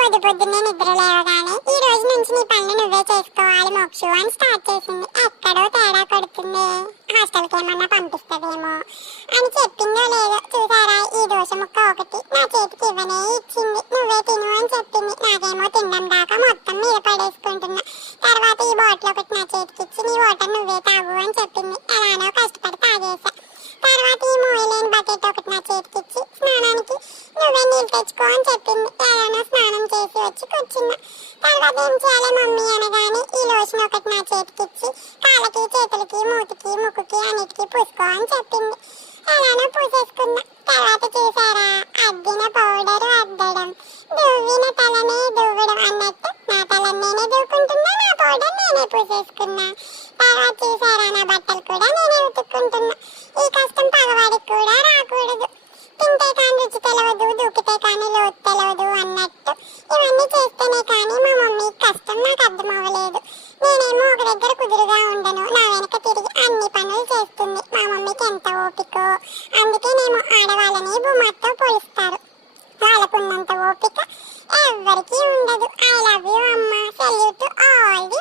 పొద్దు పొద్దున్నే నిద్ర లేవగానే ఈ రోజు నుంచి నీ పనులు నువ్వే చేసుకోవాలి మోక్షు అని స్టార్ట్ చేసింది. ఎక్కడో తేడా కొడుతుంది, హాస్టల్కి ఏమన్నా పంపిస్తుందేమో అని చెప్పిందో లేదో చూసారా, ఈ దోశ ముక్క ఒకటి నా చేతికి ఇవ్వనే ఇచ్చింది. నువ్వే తిను అని చెప్పింది. నాకేమో తినడం దాకా మొత్తం మీద పడేసుకుంటున్నా. తర్వాత ఈ బాటిల్ ఒకటి నా చేతికి ఇచ్చి నీ వాటర్ నువ్వే తాగు అని చెప్పింది. ఎలానో కష్టపడి తాగేసా. తర్వాత ఈ మోయలేని బకెట్ ఒకటి నా చేతికి ఇచ్చి స్నానానికి నువ్వే నీళ్ళు తెచ్చుకో అని చెప్పింది. ఎలానో స్నానం చేసి వచ్చి కూర్చున్నా. తర్వాత ఏం చేయాలి మమ్మీ అనగానే ఈ లోషన్ ఒకటి నా చేతికి ఇచ్చి కాళ్ళకి చేతులకి మూతికి ముక్కుకి అన్నిటికీ పూసుకో అని చెప్పింది. ఎలానో పూసేసుకున్నా. తర్వాత చూసారా, అద్దిన పౌడర్ అద్దడం, దువ్విన తలనే దువ్వడం అన్నట్టు నా తలని నేనే దువ్వుకుంటున్నా, నా పౌడర్ నేనే పూసేసుకున్నా. తర్వాత చూసారా, నా బట్టలు కూడా నేనే ఉతుక్కుంటున్నా. ఈ కష్టం పగవాడికి కూడా రాకూడదు. తింటే కానీ రుచి తెలవదు, దూకితే కానీ లోతు తెలవదు అన్నట్టు ఇవన్నీ చేస్తేనే కానీ మా మమ్మీ కష్టం నాకు అర్థం అవ్వలేదు. నేనేమో ఒక దగ్గర కుదురుగా ఉండను, నా వెనక తిరిగి అన్ని పనులు చేస్తుంది. మా మమ్మీకి ఎంత ఓపికో. అందుకేనేమో ఆడవాళ్ళని భూమాతో పోలిస్తారు. వాళ్ళకున్నంత ఓపిక ఎవ్వరికీ ఉండదు. ఐ లవ్ యూ అమ్మ. Salute to all the